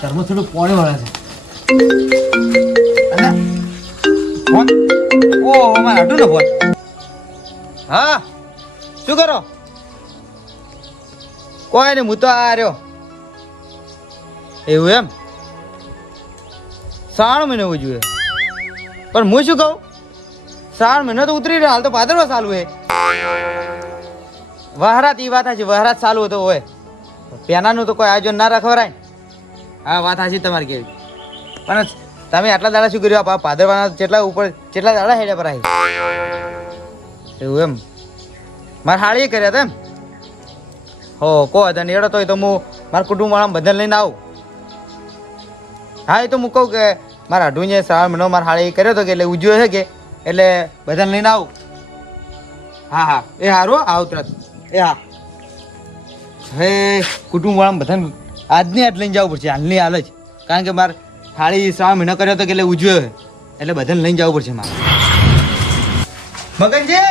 ઘરમાં થોડું પાણી વળે છે. ફોન ઓ મારે હટું ને ફોન. હા શું કરો? કોઈ નહીં, હું તો આ રહ્યો. એવું એમ? 3 મહિને હોવું જોઈએ. પણ હું શું કહું, 3 મહિનો તો ઉતરી રહ્યો, હાલ તો ભાદરવા ચાલુ હે. વહરાત ઈ વાત છે, વહરાત ચાલુ હતો હોય પેનાનું તો કોઈ આયોજન ના રાખવરાય. હા વાત હાચી તમારી કેવી. પણ તમે આટલા દાડા શું કર્યું? ભાદરવાના કેટલા ઉપર કેટલા દાડા હેડ્યા પર આવી? એવું એમ? મારે હાળી કર્યા હતા એમ? હો કહો તને એડો તો હું મારા કુટુંબ વાળા બધાને લઈને આવું. હા એ તો હું કહું કે મારા અઢું 3 મહિનો મારા હાળી કર્યો હતો કે એટલે ઉજવ્યો છે કે એટલે બધાને લઈને આવું. હા હા એ હારું આવું તરત. એ હા હવે કુટુંબ વાળા બધાને આજની આજ લઈને જવું પડશે, હાલની હાલ જ. કારણ કે મારે હાળી 3 મહિનો કર્યો હતો કે એટલે ઉજવ્યો એટલે બધાને લઈને જવું પડશે મારે. મગનજી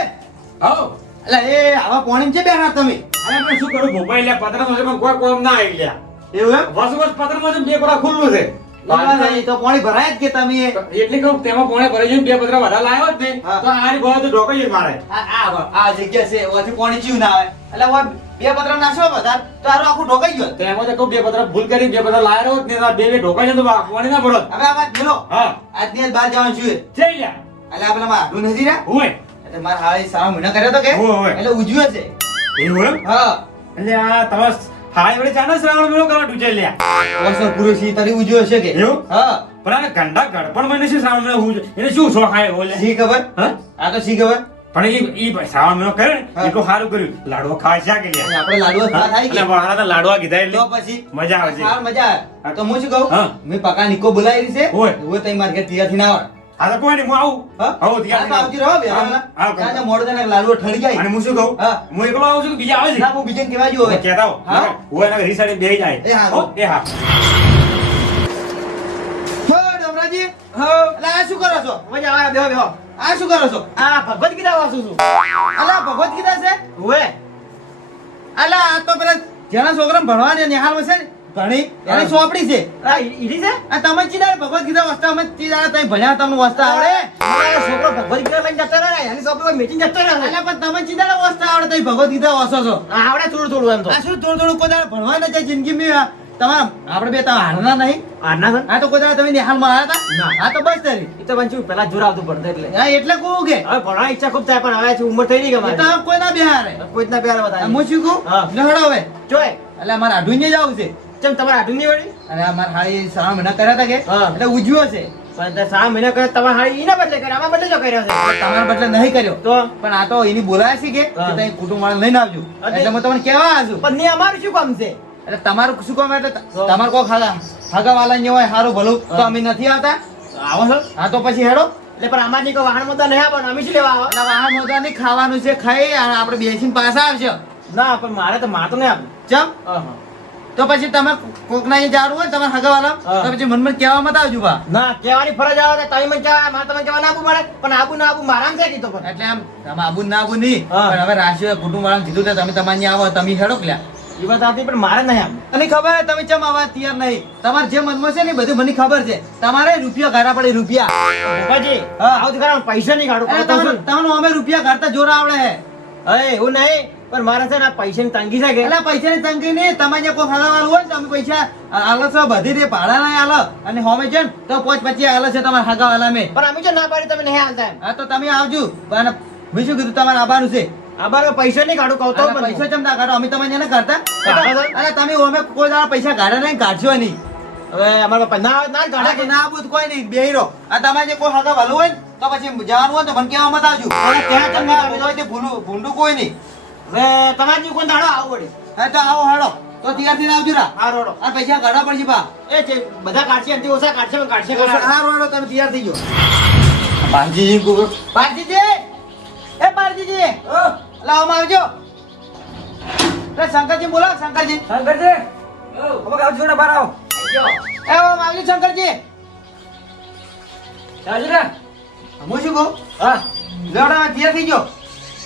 આવો એટલે એ આવા પોણી છે બેઠા તમે? અરે પણ શું કરું ભોપાઈ લે પતરામાં છે પણ કોઈ કોમ ના આવી ગયા. એવું એમ? વસવસ પતરામાં છે 2 પતરા ખુલ્લું છે. એ તો પાણી ભરાય જ કે તમે એટલે કહું તેમાં પાણી ભરાઈ જાય 2 પતરા વધારે લાવ્યો જ ને હા. તો આરી ભાવ તો ઢોકાઈ જ મારે. આ જગ્યા છે ઓથી પાણી ચીવ ના આવે એટલે હું 2 પતરા નાખો બધા તો આરો આખું ઢોકાઈ ગયો. તેમાં તો કહું 2 પતરા ભૂલ કરી 2 પતરા લાવ્યો જ ને તો 2 ઢોકાઈ જાય તો પાણી ના પડત. હવે આમાં બોલો હા આજની આજ બહાર જવાનું છું જઈ લ્યા એટલે આપણે માં આડું નથી રહ્યા હોય એટલે મારા હાળી 3 મહિના કર્યો તો કે હોય. એટલે ઉજવ્યો છે. એવું એમ? હા એટલે આ તમાર હાઈ વડે ચાનો શ્રાવણ મેળો કરવા ટુચે લ્યા. વર્ષો પૂરો છે તરી ઉજવ્યો છે કે એવું? હા પણ આને ગંડા ગડપણ મને શું શ્રાવણ મેળો હું એને શું શોખ આયો બોલે? સી ખબર હા આ તો સી ખબર પણ ઈ શ્રાવણ મેળો કરે ને હા. એટલું સારું કર્યું. લાડવો ખાવા છે કે લ્યા? આપણે લાડવા ખાવા થાય એટલે કે વહાલા લાડવા કીધા તો એટલે પછી મજા આવે છે. હા મજા આવે તો હું શું કહું હા. મેં પકા નિકો બોલાવી છે હોય. હું તઈ માર્કેટ તૈયાર થઈને આવે હા તો કોઈ નહીં હું આવું. હા આવો તૈયાર આવતી રહો બે મોડો તને લાડવો ઠરી જાય અને હું શું કહું હા. હું એકલો આવું છું કે બીજા આવે છે? ના હું બીજાને કહેવા જો હવે કહેતા હો. હા. હું એના ઘરી સાઈડે બેહી જાય. એ હા. હો, એ હા. હો ડમરાજી અલા આ શું કરો છો? મજા આવે બેહો બેહો. આ શું કરો છો? આ ભગવદ ગીતા વાંચું છું. અલા ભગવત ગીતા છે? ઓએ અલા આ તો પેલા જેના છોકરા ભણવાની નિહાળ છે ઘણી એની ચોપડી છે. આ ઈડી છે? આ તમે ચીના ભગવત ગીતા વાંચતા અમે ચીના તઈ ભણ્યા તમને વાંચતા આવડે? મારો છોકરો ભગવદ ગીતા લઈને જતો રહે એની સોપડી મેચીને જતો રહે. અલા પણ તમે ચીના વાંચતા આવડે તઈ ભગવત ગીતા વાંચો છો? આવડે થોડું થોડું એમ તો. આ શું થોડું થોડું કોઈ દાડે ભણવા ન જાય જિંદગીમાં તમારા આપણે બે તમે હારના નહીં આ ના સર? આ તો કોઈ દાડે તમે નિહાળમાં આવ્યા હતા ના. આ તો બસ તારી ઈ તો બનચું પેલા જોર આવતું પડતું એટલે. હા એટલે કહું કે હવે ભણવાની ઈચ્છા ખૂબ થાય પણ હવે છે ઉંમર થઈ ગઈ કે એ તો મારી. આમ કોઈ ના બિહારે કોઈ જ ના પ્યાર બતાવી. હું શું કહું હા. લહડો હવે જોય એટલે અમારે આઢું જવું છે ચમ તમારે આઢું નહીં વળી? અને અમારે હાળી 3 મહિના કર્યા હતા કે હા. એટલે ઉજવ્યો છે પણ તે 3 મહિના કરે તમારે હાળી ઈના બદલે કરે આમાં બદલે જો કર્યો છે. તમારા બદલે નહીં કર્યો તો પણ આ તો એની બોલાય છે કે હા. તમે કુટુંબ વાળા લઈને આવજો અરે. એટલે હું તમને કહેવા આવ્યો છું પણ ને અમારું શું કામ છે? એટલે તમારું શું કામ એટલે તો? તમારે કોઈ હાગા વાલા ને હોય સારું ભલું તો હા. અમે નથી આવતા આવો છો? હા તો પછી હેડો એટલે પણ અમારની કોઈ વાહન મુદ્દા નહીં આપવાનું અમે શું લેવા આવો? એટલે વાહન મોટા નહીં ખાવાનું છે ખાઈ અને આપણે બેસીને પાછા આવશે ના પણ મારે તો નહીં આપવું. ચમ અહં. તો પછી તમે કોકના અહીંયા જાડું હોય ને તમારા હગા વાલા હા. તો પછી મનમાં કહેવા મત આવજો બા ના કહેવાની ફરજ આવે તો તમે મને કહેવાય મારે તમને કહેવા ના આપવું પડે પણ આપવું ના આપવું મારામાં છે કીધું પણ. એટલે આમ તમે આબુ ના આબુ નહીં હા. પણ હવે રાશિ કુટુંબ વાળાને કીધું તો તમે તમારે અહીંયા આવો તમે હેડો ક્યાં એ વાત આપી પણ મારે નહીં આપવું. તને ખબર હે તમે ચમ આવા તૈયાર નહીં તમારે જે મનમાં છે ને એ બધું મને ખબર છે તમારે રૂપિયા ઘાટા પડે રૂપિયા ભૂપાજી, હા. આવું ખરા પૈસા નહીં કાઢું અરે કહું છું. તમને અમે રૂપિયા ઘાટા જોર આવડે હે હવે એવું નહીં પણ મારે છે ને પૈસાની તંગી છે કે એટલે પૈસાની તંગી નહીં તમારે જે કોઈ હગાવાળું હોય ને તમે પૈસા આલો છો બધી રીતે ભાડા નહીં આલો અને હોમે છે ને તો 5-25 આલો છે તમારા હગાવાલા મેં પણ અમે જો ના પાડી તમે નહીં હાલતા એમ. હા તો તમે આવજો અને મેં શું કીધું તમારે આવવાનું છે આ બાર પૈસા નહીં કાઢું કહું તો અરે પણ પૈસા ચમ ના કાઢો અમે તમને એને કરતા કાઢો તો. અરે તમે અમે કોઈ દાડા પૈસા કાઢે નહીં કાઢશો નહીં હવે અમારા બાપા ના આવે ના જ કાઢે કે ના આવું તો કોઈ નહીં બેહી રહો આ તમારે જે કોઈ હગા વાલું હોય ને તો પછી જવાનું હોય ને તો મને કહેવા મત આવજો અરે ત્યાં ચમ ના આવે? હોય તે ભૂંડું કોઈ નહીં હવે તમારે જેવું કોઈ દાડો આવું પડે. હા તો આવો હેડો તો તૈયાર થઈને આવજો રા હા રોડો આ પૈસા કાઢવા પડશે બા એ છે બધા કાઢશે એનાથી ઓછા કાઢશે પણ કાઢશે ખરા. હા રોડો તમે તૈયાર થઈ ગયો બાજીજી કો બાજીજી એ બાજીજી લાવવામાં આવજો રે શંકરજી બોલો શંકરજી શંકરજી હવે આવ જોડે બહાર આવો. એ આવો આવજો શંકરજી હાજરા હું શું કહું હા લેવડા તૈયાર થઈ ગયો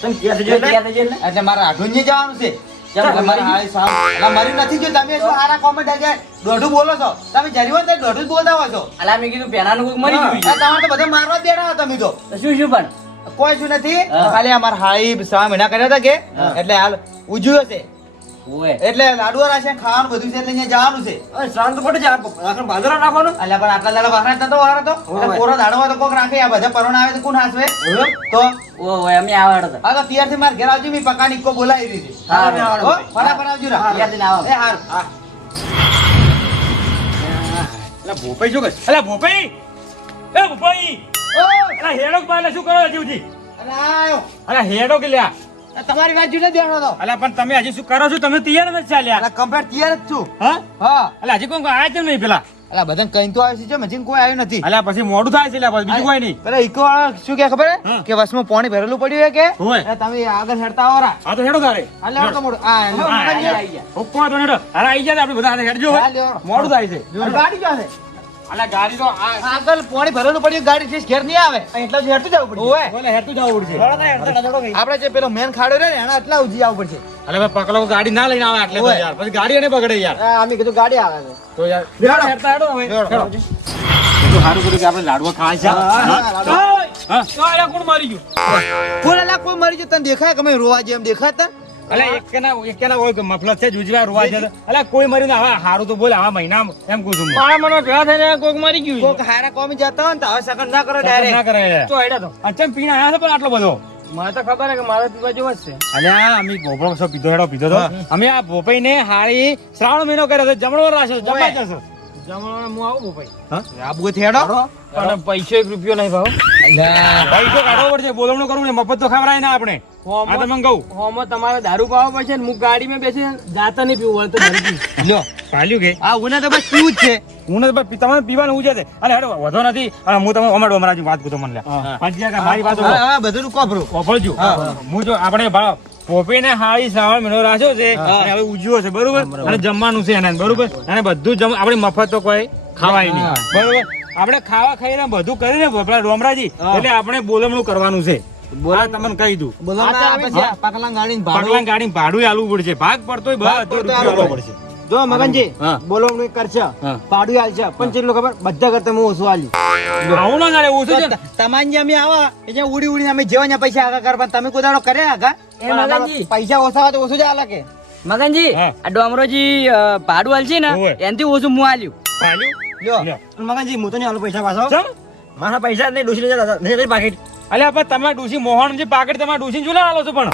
તમે ક્યાં થઈ જાય એટલે મારે આઢુંજી જવાનું છે એટલે મારી હાળી સાવ એટલે મારી નથી જો તમે શું હારા કોમેન્ટ આજે દોઢું બોલો છો તમે જરી હોય તો દોઢું જ બોલતા હોય છો અલા મેં કીધું પેનાનું કોઈક મરી ગયું છે. તમારે તો બધા મારવા જ બેઠા હતા તમે તો તો શું પણ કોઈ શું નથી ખાલી અમાર હાળી 6 મહિના કર્યા હતા કે એટલે હાલ ઉજ્યું હશે ઓય એટલે લાડુઆ રાશે ખાવાનું બધું છે એટલે અહીંયા જવાનું છે શ્રાવણ તો પડે છે આખર બાજરા નાખવાનું અલ્યા પણ આટલા દાડા બહાર નતો વાર હતો એટલે કોરો દાડો તો કોક રાખે આ બધા પરોણ આવે તો કોણ હાસવે તો ઓય અમે આવડ હતા આ તો તૈયારથી માર ઘેર આવજો મી પકાની કો બોલાવી દીધી હા, હા, હો ફટાફટ આવજો રા તૈયારથી ના આવો. એ હાર અલા ભોપાઈ શું કરે અલા ભોપાઈ એ ભોપાઈ ઓ અલા હેડો પાલે શું કરો જીવજી અરે આયો અલા હેડો કે લ્યા આ તમારી વાત જુને દેણો તો અલા પણ તમે હજી શું કરો છો તમે તૈયાર નથી ચાલ્યા અલા કમ્પ્લીટ તૈયાર જ છું હા હા અલા હજી કોઈ આયા કેમ નહીં પેલા અલા બધાને કઈ તો આવ્યું છે મજીન કોઈ આવ્યું નથી અલા પછી મોડું થાય છે લ્યા બીજું કોઈ નહીં પેલા ઈકો વાળા શું કે ખબર હે? હા. કે વસમાં પાણી ભરેલું પડ્યું હે કે હોય. એટલે તમે આગળ હેડતા આવો રા હા તો હેડો તારે હાલ લેવડો તો મોડું આ લ્યો, હા, મગનજી. આવી ગયા. હુક્કો તો હેડો અરે આઈ જાય આપણે બધા હાથે હેડજો હા, હોય. લ્યો. મોડું થાય છે અને ગાડી ક્યાં છે અલા ગાડી તો આગળ પાણી ભરેલું પડ્યું ગાડી થી ઘેર નહીં આવે એટલે જ હેડતું જવું પડશે ઓય બોલે હેડતું જવું પડશે આપણે જે પેલો મેન ખાડો રહ્યો ને એના આટલા ઉજી આવવું પડશે અલે ભાઈ પકડો ગાડી ના લઈને આવે એટલે તો હોય. યાર પછી ગાડી એને પકડે યાર અમે કીધું ગાડી આવે છે તો યાર હેડો હેડતા હેડો હવે હેડો. હેડો. એ તો સારું કર્યું કે આપણે લાડવા ખાય છે હા તો આ કોણ મારી ગયું કોણ અલા કોઈ મરી ગયું તને દેખાય કે અમે રોવા જેમ દેખાય તને અલે એક હોય કે મફલત છે જુજવા રોવા છે અલે કોઈ મરી ના હવે હારું તો બોલ આવા મહિના એમ કહું છું હું. મારા મનો ભેળા થઈને કોઈક મરી ગયું છે. કોક હારા કોમી જતા હોય ને તો હવે સગન ના કરો ના ડાયરેક્ટ કરે તો હેડા તો અચમ પીને આયા છે પણ આટલો બધો મને તો ખબર હે કે મારા પીવા જેવો જ છે. અલ્યા અમે ભોપળો સો પીધો હેડો પીધો તો અમે આ ભોપાઈને હાળી શ્રાવણ મહિનો કર્યો છે જમણો રાખ્યો છે, જમાઈ જશો જમણવારે હું આવું ભાઈ હા આબુ થેડો પણ પૈસો 1 રૂપિયો નહીં ભાવ પૈસો કાઢવો પડશે બોલવણું કરવું ને મફત તો ખવડાય ના આપણે આ તો મંગાવું હોમાં તમારે દારૂ પાવા પડશે ને હું ગાડીમાં બેસી જાતા નહીં પીવું હોય તો દારૂ પીવું. લ્યો પાલ્યું કે આ ઉને તો બસ પીવું જ છે હું ને ભાઈ તમને પીવાનું ઉજે છે અને હેડો વધો નથી અને હું તમે અમારો અમારા વાત કરું મને લ્યા પાંચ મારી વાત હા બધું કોપરું ઓફળજો હું જો આપણે ભાવ પોપીને હાળી શ્રાવણ મહિનો રાખ્યો છે અને હવે ઉજ્યો છે બરોબર અને જમવાનું છે એના બરોબર અને બધું જમ આપણે મફત તો કોઈ ખાવાય નહીં બરોબર આપણે ખાવા ખાઈને બધું કરીને આપણા ડોમરાજી એટલે આપણે બોલમણું કરવાનું છે બોલા તમને કહી દઉં પાકલાં ગાડી પગલાં ગાડી ભાડું આલવું પડશે ભાગ પડતોય બધો રૂપિયો આલવો પડશે જો મગનજી હા. બોલવાનું કરશે હા. પાડું હાલશે પણ કેટલું ખબર બધા કરતા હું ઓછું હાલ્યું આવું ના ચાલે ઓછું છે ને. તમારે જે અમે આવા એટલે ઉડી ઉડી અમે જેવા પૈસા આગા કરવા તમે કોઈ દાડો કરે આગા એ મગનજી પૈસા ઓછા હોય તો ઓછું જ હાલે કે મગનજી હા. આ ડોમરોજી ભાડું હાલ છે ને હોવે. એનાથી ઓછું હું આલ્યું પાલ્યું? લ્યો લ્યો. મગનજી હું તો નહીં હાલું પૈસા પાછો ચમ? મારા પૈસા નહીં ડોસી નહીં પાકેટ અલ્યા પણ તમારે ડૂસી મોહન જે પાકેટ તમારે ડૂસી જો આલો છો પણ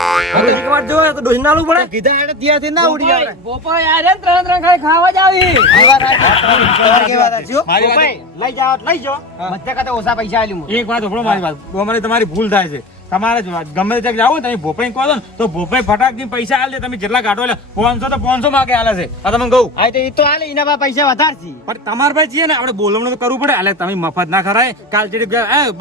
એક વાર જો તો ડોસી ના હાલવું પડે કીધા હેડે ત્યાંથી ના ઉડી આવે ગોપાલ યાર એમ ત્રણ ખાઈ ખાવા જ આવી મારી વાત લઈ જાઓ લઈ જાઓ બધા કરતા ઓછા પૈસા હાલ્યું એક વાત સાંભળો મારી વાત અમારે તમારી ભૂલ થાય છે તમારે જો ગમે તે જાવ ને તમે ભોપાઈ કહો છો ને તો ભોપાઈ ફટાકથી પૈસા આલે તમે જેટલા કાઢો એટલે 500 તો 500 માંગે આલે છે આ તમે કહું હા તો એ તો હાલે એના પાસે પૈસા વધારે છે પણ તમારે ભાઈ છીએ ને આપણે બોલવણું તો કરવું પડે એટલે તમે મફત ના ખરાય કાલ ચડી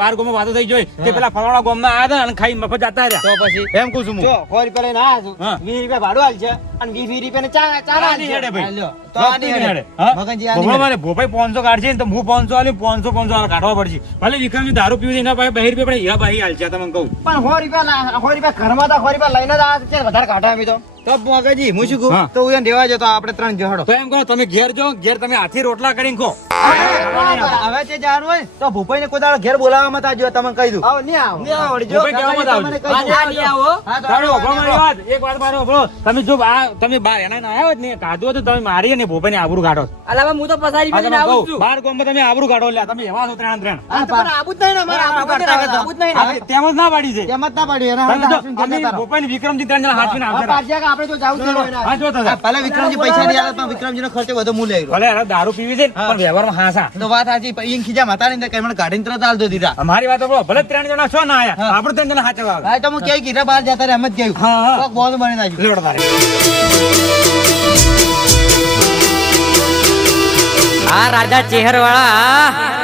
બાર ગોમાં વાતો થઈ જોઈ કે પેલા ફલાણા ગોમના આયા હતા અને ખાઈ મફત જતા રહ્યા તો પછી એમ કહું છું હું જો 100 રૂપિયા લઈને આવ્યા છું હા. 20 રૂપિયા ભાડું હાલશે અને 20 રૂપિયા ને ચા ચા આ નહીં હેડે ભાઈ. લ્યો તો બસ આ નહીં નહીં હેડે. હેડે. હા? મગનજી આ નહીં ભોપાઈ હેડે. મારે ભોપાઈ 500 કાઢશે ને તો હું 500 આલ્યું 500 કાઢવા પડશે ભલે વિક્રમજી દારૂ પીવું છે એના પાસે 2 રૂપિયા પણ એવા ભાઈ હાલશે તમને કહું પણ 100 રૂપિયા ઘરમાં તો 100 રૂપિયા લઈને જ આવ્યા છે વધારે કાઢા અમે તો તો મગનજી હું શું કહું હા. તો હું એને રહેવા જતો આપણે 3 જહડો તો એમ કહો તમે ઘેર જો ઘેર તમે હાથી રોટલા કરીને ખો હવે તે જાણવું હોય તો ભૂપાઈ ને કોઈ દાડો ઘેર બોલાવવા મત આવજો તમને કહી દઉં આવો નહીં આવો વળજો. ભૂપાઈ કહેવા મત આવજો. તમને કહી દઉં. આ નહીં આવો હા, તો તારો આવજો, ઉભો મારી વાત એક વાત મારો ઉભો. તમે જો તમે બાર એના ના આવ્યા જ ને કાઢવું હોય તો તમે મારી અને ભોપાઈ ને આબરૂ કાઢો અલા હું તો પસારી આ કરીને તમે આવું કહું, છું બાર ગામમાં તમે આબરૂ કાઢો લ્યા તમે એવા છો ત્રણ આ તમારે આબુ જ નહીં ને અમારે આબુ કરતા હતા. આબુ જ નહીં આ તેમ જ ના પાડી છે એમ જ ના પાડ્યું એના તમે હાથે જો, હાથવીને અમે જતા રહો. ભોપાઈ ને વિક્રમજી 3 જણા હાથવીને આ આવશે રા. પાછા કે આપણે તો જાવું જ નહીં હા જો તો હા, પહેલા વિક્રમજી પૈસા નહીં આલે પણ વિક્રમજી નો ખર્ચો બધો હું લઈ રહ્યો. ભલે યાર દારૂ પીવી છે ને, પણ વ્યવહારમાં હાસા તો વાત સાચી પણ ઈન ખીજા માતા ને કઈ મને ગાડીને તરત આલ દો દીધા અમારી વાત સાંભળો. ભલે 3 જણા છો ના આયા હા. આપણે 3 જણા હાચવા આવે. હા તો હું કેવી કીધા બહાર જતા રહે એમ જ ગયું હા, હા. કોક બોલ બની નાખ્યું લેવડો તારે. આ રાજા ચેહર વાળા